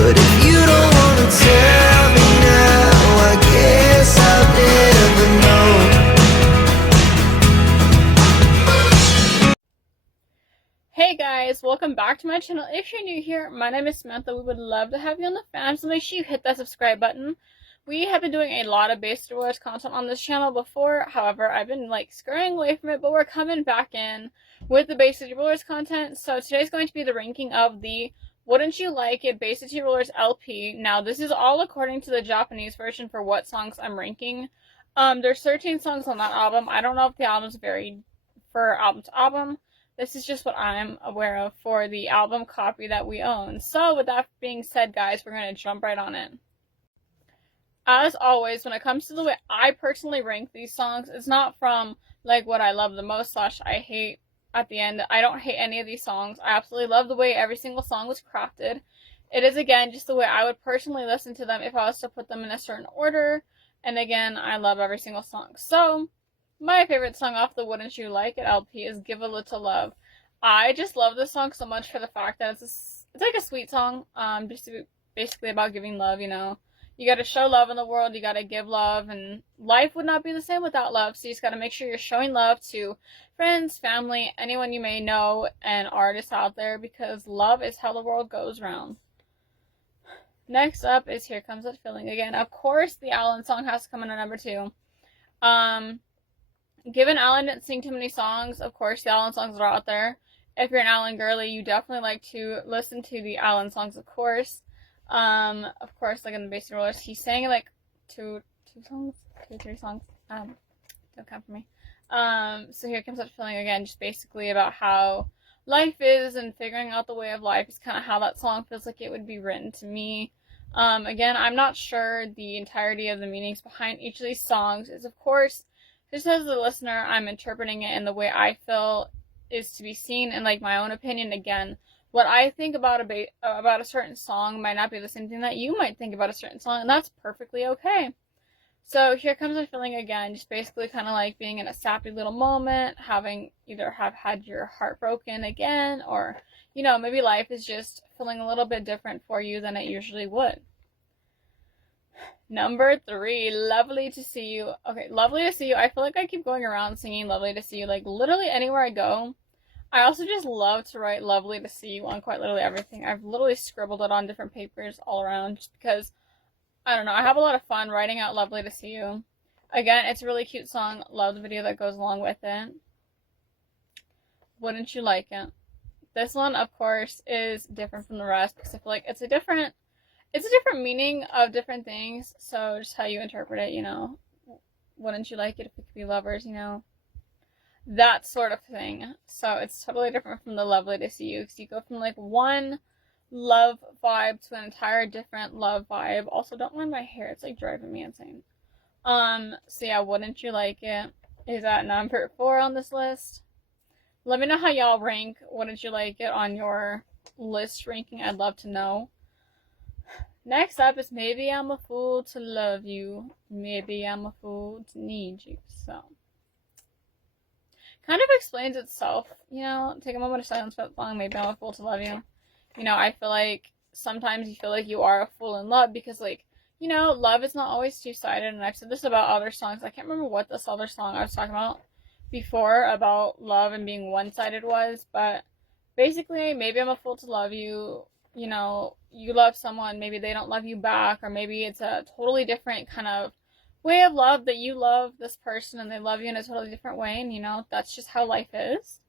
But if you don't wanna tell me now, I guess I'll never know. Hey guys, welcome back to my channel. If you're new here, my name is Samantha. We would love to have you on the fam, so make sure you hit that subscribe button. We have been doing a lot of Basic Rulers content on this channel before, however, I've been scurrying away from it, but we're coming back in with the Basic Rulers content. So today's going to be the ranking of the Wouldn't You Like It Basic Rulers LP. Now, this is all according to the Japanese version for what songs I'm ranking. There's 13 songs on that album. I don't know if the album's varied for album to album. This is just what I'm aware of for the album copy that we own. So with that being said, guys, we're going to jump right on in. As always, when it comes to the way I personally rank these songs, it's not from what I love the most / I hate at the end. I don't hate any of these songs. I absolutely love the way every single song was crafted. It is, again, just the way I would personally listen to them if I was to put them in a certain order. And again, I love every single song. So my favorite song off the Wouldn't You Like It LP is Give a Little Love. I just love this song so much for the fact that it's like a sweet song, just basically about giving love, you know. You gotta show love in the world, you gotta give love, and life would not be the same without love, so you just gotta make sure you're showing love to friends, family, anyone you may know, and artists out there, because love is how the world goes round. Next up is Here Comes That Feeling Again. Of course, the Alan song has to come in at number 2. Given Alan didn't sing too many songs, of course, the Alan songs are out there. If you're an Alan girly, you definitely like to listen to the Alan songs, of course. Of course, like in the Basic Rulers, he sang two songs, 3 songs. Don't count for me. So Here Comes That Feeling Again, just basically about how life is and figuring out the way of life is kind of how that song feels like it would be written to me. Again, I'm not sure the entirety of the meanings behind each of these songs. Is, of course, just as a listener, I'm interpreting it in the way I feel is to be seen, and my own opinion. Again, what I think about a certain song might not be the same thing that you might think about a certain song, and that's perfectly okay. So Here Comes a Feeling Again, just basically kind of like being in a sappy little moment, having either have had your heart broken again, or, you know, maybe life is just feeling a little bit different for you than it usually would. Number 3, Lovely to See You. Okay, Lovely to See You. I feel like I keep going around singing Lovely to See You, literally anywhere I go. I also just love to write Lovely to See You on quite literally everything. I've literally scribbled it on different papers all around just because, I don't know, I have a lot of fun writing out Lovely to See You. Again, it's a really cute song. Love the video that goes along with it. Wouldn't You Like It? This one, of course, is different from the rest because I feel like it's a different meaning of different things, so just how you interpret it, you know. Wouldn't you like it if we could be lovers, you know? That sort of thing. So it's totally different from the Lovely to See You, because you go from one love vibe to an entire different love vibe. Also, don't mind my hair, it's driving me insane. So yeah, Wouldn't You Like It is at number 4 on this list. Let me know how y'all rank Wouldn't You Like It on your list ranking. I'd love to know. Next up is Maybe I'm a Fool to Love You. Maybe I'm a Fool to Need You. So, kind of explains itself, you know. Take a moment of silence for that song, Maybe I'm a Fool to Love You. You know, I feel like sometimes you feel like you are a fool in love because, you know, love is not always two-sided. And I've said this about other songs. I can't remember what this other song I was talking about before about love and being one-sided was, but basically, maybe I'm a fool to love you. You know, you love someone, maybe they don't love you back, or maybe it's a totally different kind of way of love that you love this person and they love you in a totally different way, and you know, that's just how life is.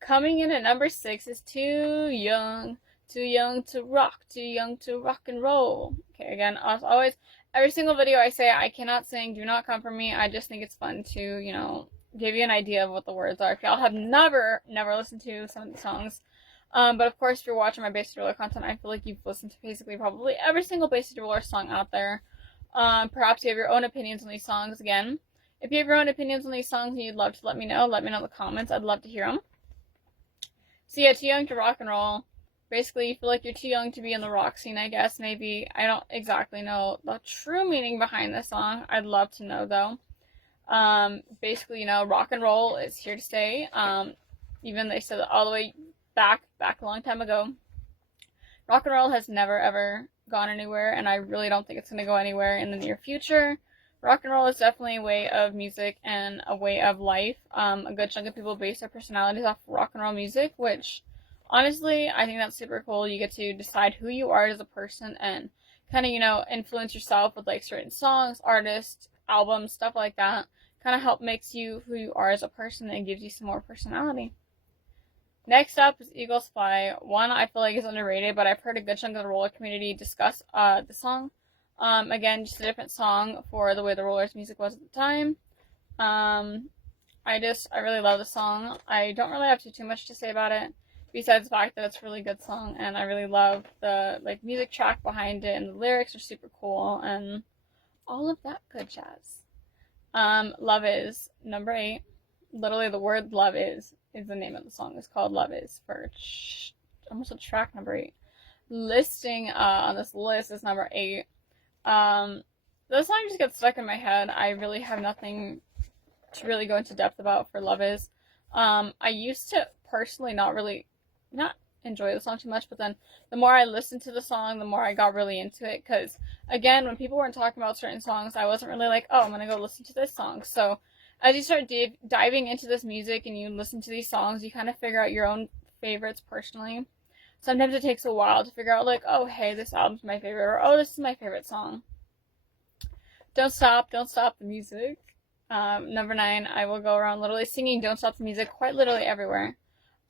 Coming in at number 6 is Too Young to Rock, Too Young to Rock and Roll. Okay, again, as always, every single video I say I cannot sing, do not come for me. I just think it's fun to, you know, give you an idea of what the words are. If y'all have never listened to some of the songs, but of course, if you're watching my Basic Ruler content, I feel like you've listened to basically probably every single Basic Ruler song out there. Perhaps you have your own opinions on these songs. Again, if you have your own opinions on these songs and you'd love to let me know in the comments. I'd love to hear them. So yeah, Too Young to Rock and Roll. Basically, you feel like you're too young to be in the rock scene, I guess. Maybe. I don't exactly know the true meaning behind this song. I'd love to know, though. Basically, you know, rock and roll is here to stay. Even they said it all the way back a long time ago. Rock and roll has never ever gone anywhere, and I really don't think it's going to go anywhere in the near future. Rock and roll is definitely a way of music and a way of life. A good chunk of people base their personalities off rock and roll music, which honestly, I think that's super cool. You get to decide who you are as a person and kind of, influence yourself with like certain songs, artists, albums, stuff like that. Kind of help makes you who you are as a person and gives you some more personality. Next up is Eagles Fly. One I feel like is underrated, but I've heard a good chunk of the roller community discuss the song. Again, just a different song for the way the Rollers music was at the time. I really love the song. I don't really have too much to say about it, besides the fact that it's a really good song, and I really love the like music track behind it, and the lyrics are super cool, and all of that good jazz. Love Is, number 8. Literally, the word love is the name of the song. It's called Love Is for almost a track number 8. Listing on this list is number 8. The song just gets stuck in my head. I really have nothing to really go into depth about for Love Is. I used to personally not enjoy the song too much, but then the more I listened to the song, the more I got really into it, because again, when people weren't talking about certain songs, I wasn't really like, oh, I'm gonna go listen to this song. So as you start diving into this music and you listen to these songs, you kind of figure out your own favorites personally. Sometimes it takes a while to figure out like, oh, hey, this album's my favorite, or oh, this is my favorite song. Don't Stop the Music. Number 9, I will go around literally singing Don't Stop the Music quite literally everywhere.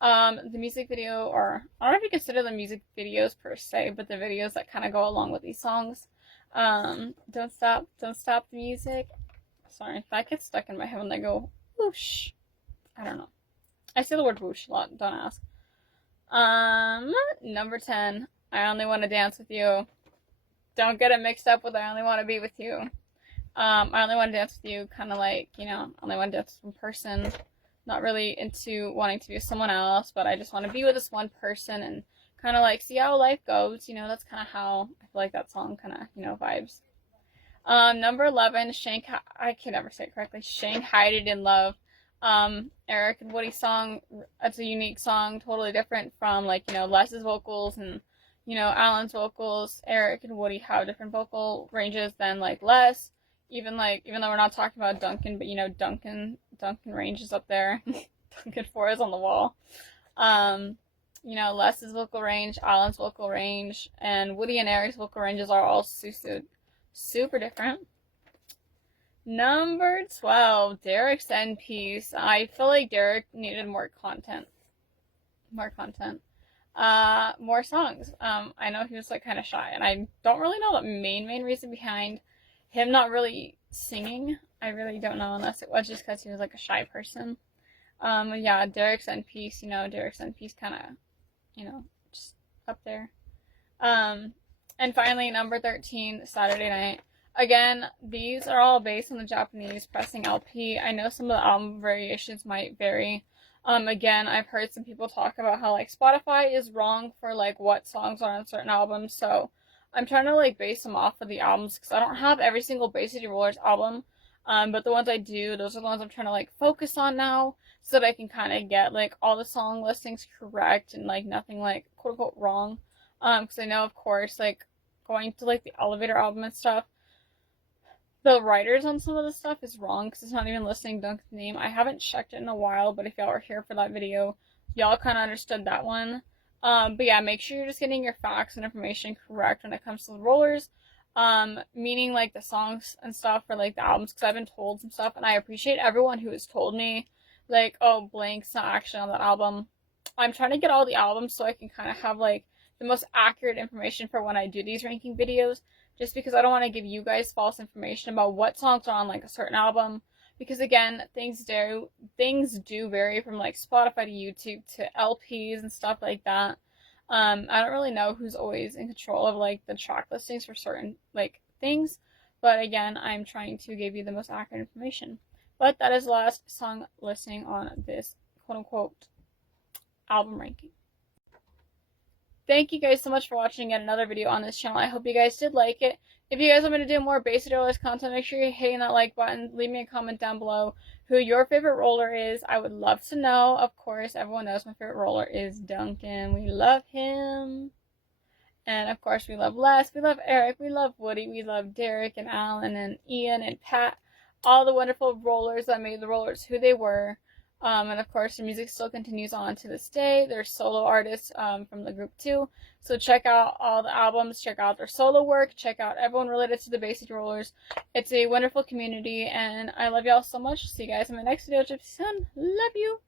The music video, or I don't know if you consider them music videos per se, but the videos that kind of go along with these songs. Don't Stop the Music. Sorry, that gets stuck in my head when they go whoosh. I don't know. I say the word whoosh a lot, don't ask. Number 10, I Only Want to Dance with You. Don't get it mixed up with I Only Want to Be with You. I only want to dance with you, kind of like, I only want to dance with one person. Not really into wanting to be with someone else, but I just want to be with this one person and kind of like see how life goes. That's kind of how I feel like that song kind of, vibes. Number 11, I can never say it correctly. Shanghaied in Love. Eric and Woody's song. It's a unique song, totally different from like, Les's vocals and, Alan's vocals. Eric and Woody have different vocal ranges than like Les. Even though we're not talking about Duncan, but Duncan range is up there. Duncan 4 is on the wall. Les's vocal range, Alan's vocal range, and Woody and Eric's vocal ranges are all super different. Number 12, Derek's End Piece. I feel like Derek needed more content. More songs. I know he was like kind of shy, and I don't really know the main reason behind him not really singing. I really don't know, unless it was just because he was like a shy person. Yeah, Derek's End Piece, Derek's End Piece kind of, just up there. And finally, number 13, Saturday Night. Again, these are all based on the Japanese pressing LP. I know some of the album variations might vary. Again, I've heard some people talk about how like Spotify is wrong for like what songs are on certain albums, so I'm trying to like base them off of the albums, because I don't have every single Bay City Rollers album, but the ones I do, those are the ones I'm trying to like focus on now, so that I can kind of get like all the song listings correct and like nothing like quote unquote wrong, because I know of course like going to like the Elevator album and stuff, the writers on some of the stuff is wrong because it's not even listing Duncan's name. I haven't checked it in a while, but if y'all were here for that video, y'all kind of understood that one. But yeah, make sure you're just getting your facts and information correct when it comes to the Rollers. Meaning like the songs and stuff for like the albums, because I've been told some stuff, and I appreciate everyone who has told me like, oh, blank's not actually on that album. I'm trying to get all the albums so I can kind of have like the most accurate information for when I do these ranking videos, just because I don't want to give you guys false information about what songs are on like a certain album, because again, things do vary from like Spotify to YouTube to LPs and stuff like that. I don't really know who's always in control of like the track listings for certain like things, but again, I'm trying to give you the most accurate information. But that is the last song listing on this quote unquote album ranking. Thank you guys so much for watching yet another video on this channel. I hope you guys did like it. If you guys want me to do more Bay City Rollers content, make sure you're hitting that like button. Leave me a comment down below who your favorite roller is. I would love to know. Of course, everyone knows my favorite roller is Duncan. We love him. And of course, we love Les, we love Eric, we love Woody, we love Derek and Alan and Ian and Pat, all the wonderful rollers that made the rollers who they were. And of course, the music still continues on to this day. There's solo artists from the group too. So check out all the albums, check out their solo work, check out everyone related to the Bay City Rollers. It's a wonderful community, and I love y'all so much. See you guys in my next video. Gypsy Sun, love you.